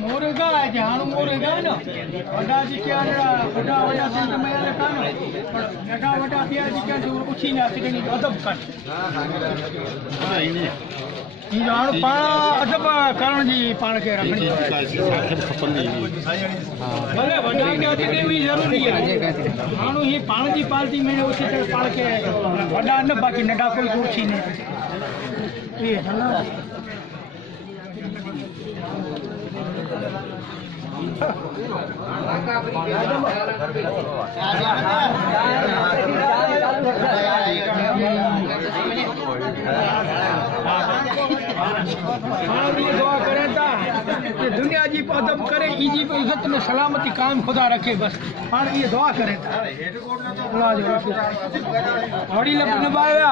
मोरेगा मोरेगा न वडा जी क्या वडा वडा संत में कान वडा वडा पिया जी क्या जो उछी ना तिकनी अदब कर ई हाण पा अदब करण जी पाण के रखणी खपंदी भले वडा के अतिथे भी जरूरी है हाणो ही पाण जी पार्टी में उसी तरह पाण के वडा न बाकी नडा कोई उछी नहीं ये है ना दुआ करें था कि दुनिया जी अदब करे इजी पे इज्जत में सलामती कायम खुदा रखे बस हाँ ये दुआ करें था बड़ी लब नबाया